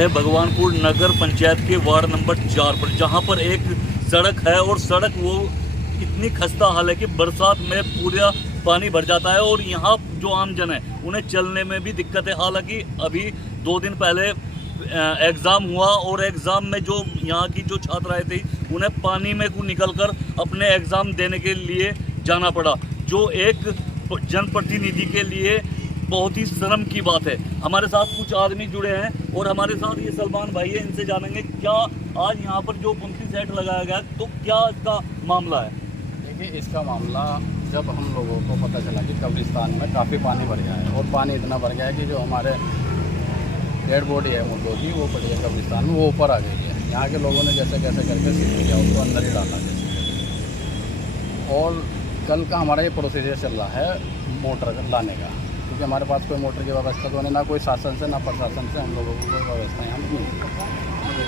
है भगवानपुर नगर पंचायत के ward number 4 पर, जहां पर एक सड़क है और सड़क वो इतनी खस्ता हाल है कि बरसात में पूरा पानी भर जाता है और यहाँ जो आमजन है उन्हें चलने में भी दिक्कत है। हालांकि अभी 2 दिन पहले एग्ज़ाम हुआ और एग्ज़ाम में जो यहाँ की जो छात्राएं थी उन्हें पानी में निकल कर अपने एग्ज़ाम देने के लिए जाना पड़ा, जो एक जनप्रतिनिधि के लिए बहुत ही शर्म की बात है। हमारे साथ कुछ आदमी जुड़े हैं और हमारे साथ ये सलमान भाई है, इनसे जानेंगे क्या आज यहाँ पर जो पंक्ति सेट लगाया गया तो क्या इसका मामला है। देखिए, इसका मामला जब हम लोगों को पता चला कि कब्रिस्तान में काफ़ी पानी भर गया है और पानी इतना भर गया है कि जो हमारे डेड बॉडी है मुर्दों की वो पड़ी है कब्रिस्तान में, वो ऊपर आ गई है। यहाँ के लोगों ने जैसे कैसे करके सीख लिया, उसको अंदर ही डाला जैसे। और कल का हमारा ये प्रोसीजर चल रहा है मोटर लाने का, क्योंकि हमारे पास कोई मोटर की व्यवस्था तो नहीं, ना कोई शासन से ना प्रशासन से हम लोगों को कोई व्यवस्था यहाँ नहीं।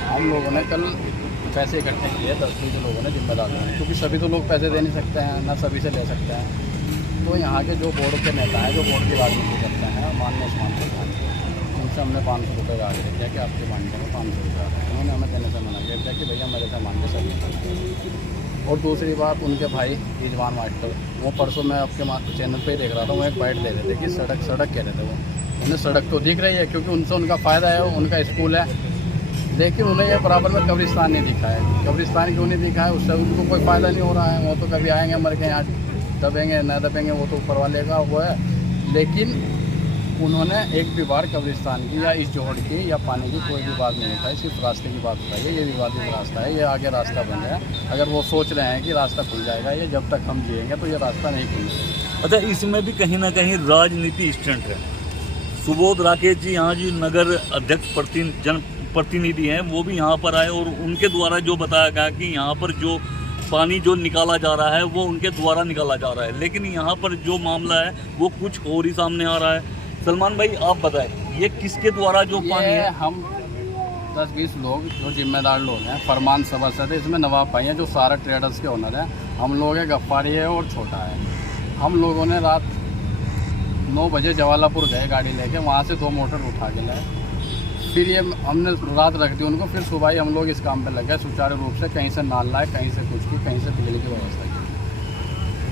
हम लोगों ने कल पैसे इकट्ठे किए 10-20 लोगों ने जिम्मेदार हैं, क्योंकि सभी तो लोग पैसे दे नहीं सकते हैं, ना सभी से ले सकते हैं। तो यहाँ के जो बोर्ड के नेता हैं, जो बोर्ड की राजनीति करते हैं, माननीय उस्मान खान, उनसे हमने 500 रुपये का आगे किया कि आपके मांगने में 500 रुपये। उन्होंने हमें देने से मना किया कि भैया मेरे से मांगे सभी। और दूसरी बात, उनके भाई रिजवान मास्टर, वो परसों मैं आपके चैनल पे ही देख रहा था, वो एक बाइट ले रहे थे कि सड़क सड़क कह रहे थे। वो उन्हें सड़क तो दिख रही है क्योंकि उनसे उनका फ़ायदा है, उनका स्कूल है, लेकिन उन्हें ये बराबर में कब्रिस्तान नहीं दिखा है। कब्रिस्तान क्यों नहीं दिखा है, उससे उनको कोई फ़ायदा नहीं हो रहा है। वो तो कभी आएंगे मर के यहाँ दबेंगे ना दबेंगे, वो तो ऊपर वाले का वो है। लेकिन उन्होंने एक भी बार कब्रिस्तान की या इस जोड़ की या पानी की कोई भी बात नहीं उठाई, सिर्फ रास्ते की बात उठाई है। ये विवादित रास्ता है, ये आगे रास्ता बन गया। अगर वो सोच रहे हैं कि रास्ता खुल जाएगा, ये जब तक हम जिएंगे तो ये रास्ता नहीं खुलेगा। अच्छा, इसमें भी कहीं ना कहीं राजनीति स्टंट है। सुबोध राकेश जी यहाँ जी नगर अध्यक्ष जनप्रतिनिधि हैं, वो भी यहाँ पर आए और उनके द्वारा जो बताया गया कि यहाँ पर जो पानी जो निकाला जा रहा है वो उनके द्वारा निकाला जा रहा है, लेकिन यहाँ पर जो मामला है वो कुछ और ही सामने आ रहा है। सलमान भाई आप बताएं, ये किसके द्वारा जो पानी है? हम 10-20 लोग जो जिम्मेदार लोग हैं, फरमान सभासद है, इसमें नवाब भाई हैं जो सारा ट्रेडर्स के ओनर हैं, हम लोग हैं, गफ्फारी है और छोटा है। हम लोगों ने रात 9 बजे जवालापुर गए गाड़ी लेके, वहाँ से 2 मोटर उठा के लाए। फिर ये हमने रात रख दी उनको, फिर सुबह ही हम लोग इस काम पे लग गए सुचारू रूप से। कहीं से नाल लाए, कहीं से कुछ की, कहीं से बिजली की व्यवस्था की।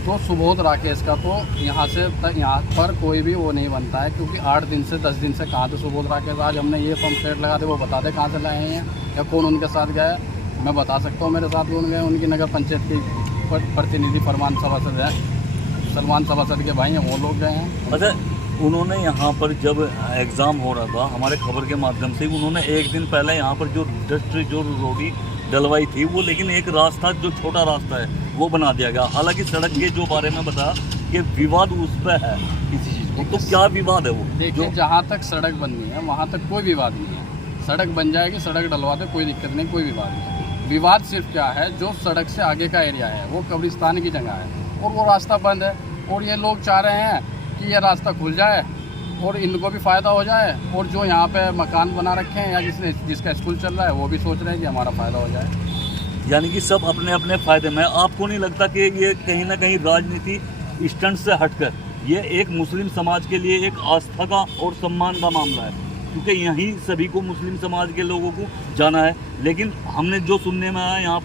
तो सुबोध राकेश का तो यहाँ से तक यहाँ पर कोई भी वो नहीं बनता है, क्योंकि 8 दिन से 10 दिन से कहाँ थे सुबोध राकेश। आज हमने ये पंप सेट लगा दे, वो बता दे कहाँ से लाए हैं या कौन उनके साथ गया है। मैं बता सकता हूँ मेरे साथ कौन गए, उनकी नगर पंचायत की प्रतिनिधि फरमान सभासद है, सलमान सभासद के भाई हैं, वो लोग गए हैं। अच्छा, उन्होंने यहाँ पर जब एग्ज़ाम हो रहा था, हमारे खबर के माध्यम से उन्होंने एक दिन पहले यहाँ पर जो डस्ट जो रोडी डलवाई थी वो, लेकिन एक रास्ता जो छोटा रास्ता है वो बना दिया गया। हालांकि सड़क के जो बारे में बताया कि विवाद उस पर है किसी चीज़ को, तो क्या विवाद है वो? देखिए, जहाँ तक सड़क बननी है वहाँ तक कोई विवाद नहीं है। सड़क बन जाएगी, सड़क डलवा दे, कोई दिक्कत नहीं, कोई विवाद नहीं। विवाद सिर्फ क्या है, जो सड़क से आगे का एरिया है वो कब्रिस्तान की जगह है और वो रास्ता बंद है, और ये लोग चाह रहे हैं कि ये रास्ता खुल जाए और इनको भी फ़ायदा हो जाए, और जो यहाँ पे मकान बना रखे हैं या जिसका स्कूल चल रहा है वो भी सोच रहे हैं कि हमारा फ़ायदा हो जाए। यानी कि सब अपने अपने फ़ायदे में। आपको नहीं लगता कि ये कहीं ना कहीं राजनीति स्टंट से हटकर ये एक मुस्लिम समाज के लिए एक आस्था का और सम्मान का मामला है? क्योंकि यहीं सभी को मुस्लिम समाज के लोगों को जाना है, लेकिन हमने जो सुनने में आया यहाँ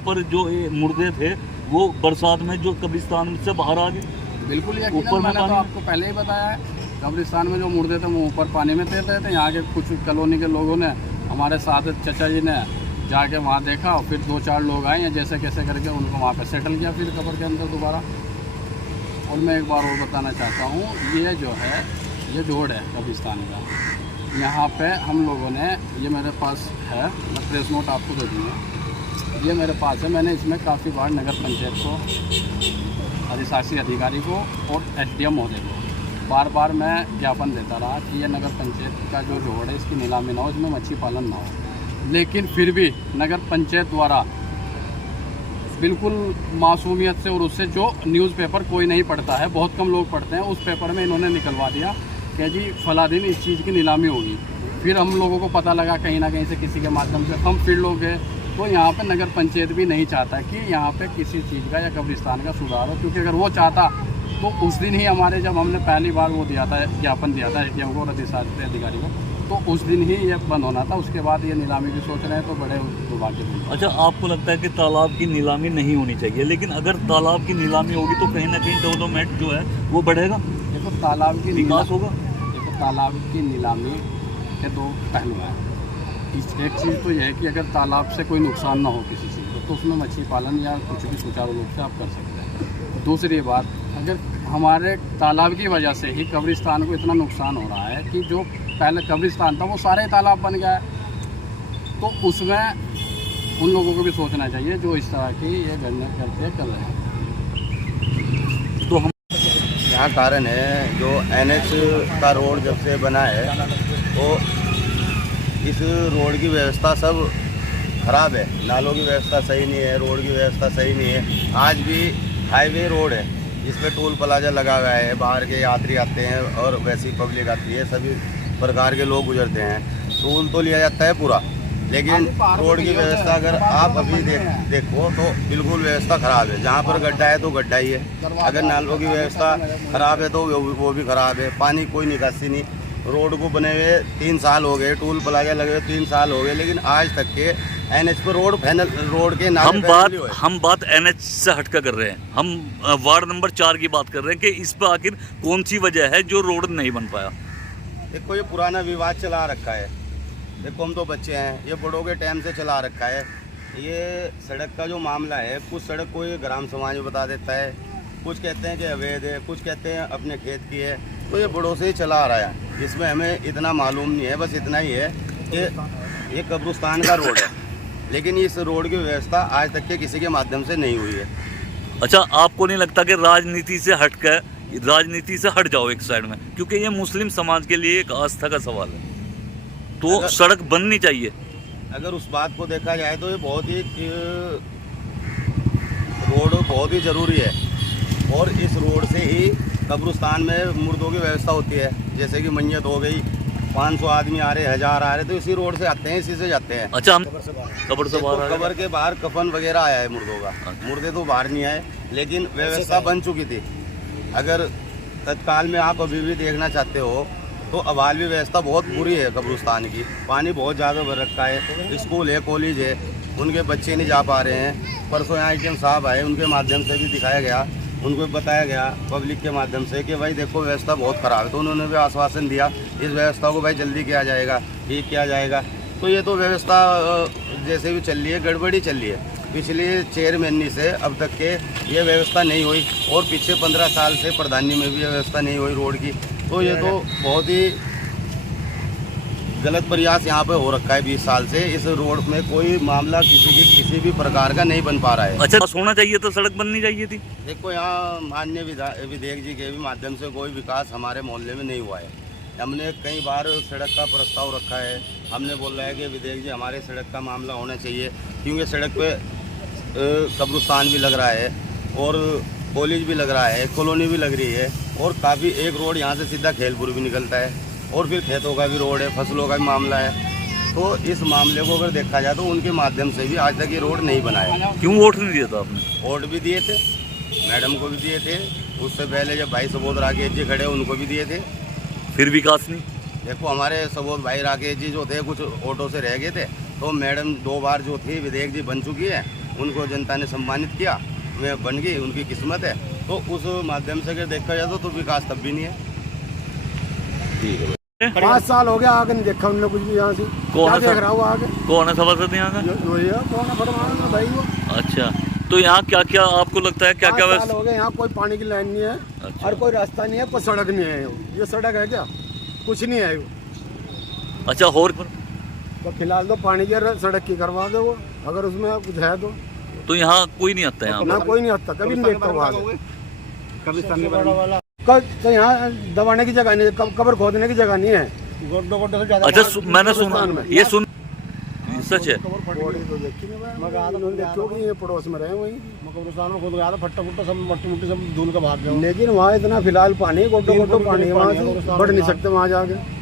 पर जो मुर्दे थे वो बरसात में जो कब्रिस्तान से बाहर आ गए। बिल्कुल, ये मैंने तो आपको पहले ही बताया है, कब्रिस्तान में जो मुर्दे थे वो ऊपर पानी में तैर रहे थे। यहाँ के कुछ कॉलोनी के लोगों ने, हमारे साथ चचा जी ने जाके वहाँ देखा, और फिर 2-4 लोग आए हैं, जैसे कैसे करके उनको वहाँ पे सेटल किया फिर कब्र के अंदर दोबारा। और मैं एक बार और बताना चाहता हूँ, ये जो है ये जोड़ है कब्रिस्तान का, यहाँ पे हम लोगों ने, ये मेरे पास है, मैं प्रेस नोट आपको दे दूँगा, ये मेरे पास है। मैंने इसमें काफ़ी बार नगर पंचायत को, अधिशासी अधिकारी को और SDM महोदय को बार मैं ज्ञापन देता रहा कि ये नगर पंचायत का जो जोड़ है इसकी नीलामी ना हो, इसमें मच्छी पालन ना हो। लेकिन फिर भी नगर पंचायत द्वारा बिल्कुल मासूमियत से, और उससे जो न्यूज़पेपर कोई नहीं पढ़ता है, बहुत कम लोग पढ़ते हैं, उस पेपर में इन्होंने निकलवा दिया कि जी फला दिन इस चीज़ की नीलामी होगी। फिर हम लोगों को पता लगा कहीं ना कहीं से, किसी के माध्यम से, हम फिर लोग गए, तो यहाँ पे नगर पंचायत भी नहीं चाहता कि यहाँ पे किसी चीज़ का या कब्रिस्तान का सुधार हो, क्योंकि अगर वो चाहता तो उस दिन ही हमारे, जब हमने पहली बार वो दिया था ज्ञापन दिया था SDM को और अधिशासी अधिकारी को, तो उस दिन ही ये बंद होना था, उसके बाद ये नीलामी की सोच रहे हैं, तो बड़े दुर्भाग्य। अच्छा, आपको लगता है कि तालाब की नीलामी नहीं होनी चाहिए, लेकिन अगर तालाब की नीलामी होगी तो कहीं ना कहीं डेवलपमेंट जो है वो बढ़ेगा, देखो तालाब की विकास होगा। देखो तालाब की नीलामी के दो पहलू हैं। एक चीज़ तो यह है कि अगर तालाब से कोई नुकसान ना हो किसी चीज़ को, तो उसमें मछली पालन या कुछ भी सुचारू रूप से आप कर सकते हैं। दूसरी बात, अगर हमारे तालाब की वजह से ही कब्रिस्तान को इतना नुकसान हो रहा है कि जो पहले कब्रिस्तान था वो सारे तालाब बन गया है, तो उसमें उन लोगों को भी सोचना चाहिए जो इस तरह की ये गणना करते कर रहे हैं। तो हम यहाँ कारण है जो NH का रोड जब से बना है तो इस रोड की व्यवस्था सब खराब है। नालों की व्यवस्था सही नहीं है, रोड की व्यवस्था सही नहीं है। आज भी हाईवे रोड है जिसमें टोल प्लाजा लगा हुआ है, बाहर के यात्री आते हैं और वैसी पब्लिक आती है, सभी प्रकार के लोग गुजरते हैं। टोल तो लिया जाता है पूरा, लेकिन रोड की व्यवस्था अगर आप अभी देखो तो बिल्कुल व्यवस्था खराब है। जहाँ पर गड्ढा है तो गड्ढा ही है, अगर नालों की व्यवस्था खराब है तो वो भी खराब है। पानी कोई निकासी नहीं। रोड को बने हुए 3 साल हो गए, टोल प्लाजा लगे हुए 3 साल हो गए, लेकिन आज तक के NH पर रोड के नाम हम बात NH से हटकर कर रहे हैं। हम वार्ड नंबर 4 की बात कर रहे हैं कि इस पर आखिर कौन सी वजह है जो रोड नहीं बन पाया। देखो ये पुराना विवाद चला रखा है। देखो हम तो बच्चे हैं, ये बड़ों के टाइम से चला रखा है। ये सड़क का जो मामला है, कुछ सड़क को ये ग्राम समाज बता देता है, कुछ कहते हैं कि अवैध है, कुछ कहते हैं अपने खेत की है, तो ये बड़ों से ही चला आ रहा है। इसमें हमें इतना मालूम नहीं है, बस इतना ही है कि ये कब्रिस्तान का रोड है, लेकिन इस रोड की व्यवस्था आज तक के किसी के माध्यम से नहीं हुई है। अच्छा, आपको नहीं लगता कि राजनीति से हट जाओ एक साइड में, क्योंकि ये मुस्लिम समाज के लिए एक आस्था का सवाल है, तो सड़क बननी चाहिए। अगर उस बात को देखा जाए तो ये रोड बहुत ही ज़रूरी है, और इस रोड से ही कब्रिस्तान में मुर्दों की व्यवस्था होती है। जैसे कि मैयत हो गई, 500 आदमी आ रहे, 1000 आ रहे, तो इसी रोड से आते हैं, इसी से जाते हैं। अच्छा, हम कब्र से बाहर कब्र के बाहर कफन वगैरह आया है मुर्दों का, मुर्दे तो बाहर नहीं आए, लेकिन व्यवस्था बन चुकी थी। अगर तत्काल में आप अभी भी देखना चाहते हो तो अवाल भी व्यवस्था बहुत बुरी है कब्रिस्तान की। पानी बहुत ज़्यादा भर रखा है, स्कूल है, कॉलेज है, उनके बच्चे नहीं जा पा रहे हैं। परसों यहाँ IGM साहब आए, उनके माध्यम से भी दिखाया गया, उनको बताया गया पब्लिक के माध्यम से कि भाई देखो व्यवस्था बहुत ख़राब है, तो उन्होंने भी आश्वासन दिया इस व्यवस्था को भाई जल्दी किया जाएगा, ठीक किया जाएगा। तो ये तो व्यवस्था जैसे भी चल रही है, गड़बड़ी चल रही है। पिछले चेयरमैनी से अब तक के ये व्यवस्था नहीं हुई, और पीछे 15 साल से प्रधानी में भी व्यवस्था नहीं हुई रोड की। तो ये तो बहुत ही गलत प्रयास यहाँ पे हो रखा है 20 साल से। इस रोड में कोई मामला किसी भी प्रकार का नहीं बन पा रहा है। अच्छा, होना चाहिए तो सड़क बननी चाहिए थी। देखो यहाँ माननीय विधायक जी के भी माध्यम से कोई विकास हमारे मोहल्ले में नहीं हुआ है। हमने कई बार सड़क का प्रस्ताव रखा है, हमने बोला है कि विधायक जी हमारे सड़क का मामला होना चाहिए, क्योंकि सड़क पे कब्रिस्तान भी लग रहा है और कॉलेज भी लग रहा है, कॉलोनी भी लग रही है, और काफ़ी एक रोड यहाँ से सीधा खेलपुर भी निकलता है, और फिर खेतों का भी रोड है, फसलों का भी मामला है। तो इस मामले को अगर देखा जाए तो उनके माध्यम से भी आज तक ये रोड नहीं बना है। क्यों वोट नहीं दिया था आपने? वोट भी दिए थे, मैडम को भी दिए थे, उससे पहले जब भाई सबोध राकेश जी खड़े उनको भी दिए थे, फिर विकास नहीं। देखो हमारे सबोध भाई राकेश जी जो थे कुछ ऑटो से रह गए थे, तो मैडम 2 बार जो थी विधायक जी बन चुकी है, उनको जनता ने सम्मानित किया, वे बन गई, उनकी किस्मत है। तो उस माध्यम से अगर देखा जाए तो विकास तब भी नहीं है। ठीक है, 5 साल हो गया, आगे नहीं देखा उन्होंने कुछ भी यहाँ से। क्या देख रहा हूँ आगे? कौन है सभासद यहाँ का? कौन है फरमान भाई वो? अच्छा, तो यहाँ क्या क्या आपको लगता है, क्या क्या 5 साल हो गए, यहाँ कोई पानी की लाइन नहीं है। अच्छा। और कोई रास्ता नहीं है, कोई सड़क नहीं है। ये सड़क है क्या? कुछ नहीं है वो। अच्छा, और तो फिलहाल तो पानी की सड़क की करवा दो वो, अगर उसमें कुछ है तो यहाँ कोई नहीं आता यहाँ ना, पर? कोई नहीं आता, कभी नहीं देखता वहाँ। तो यहाँ दबाने की जगह नहीं, कब्र खोदने की जगह नहीं है। अच्छा, मैंने सुना, ये सुन सच है। ये पड़ोस में रहे वही, फट्टा फुट्टा सब मट्टी मुट्टी सब धूल का भाग गया। लेकिन वहाँ इतना फिलहाल पानी गोटो गोटो पानी है, वहाँ से बढ़ नहीं सकते वहाँ जाके।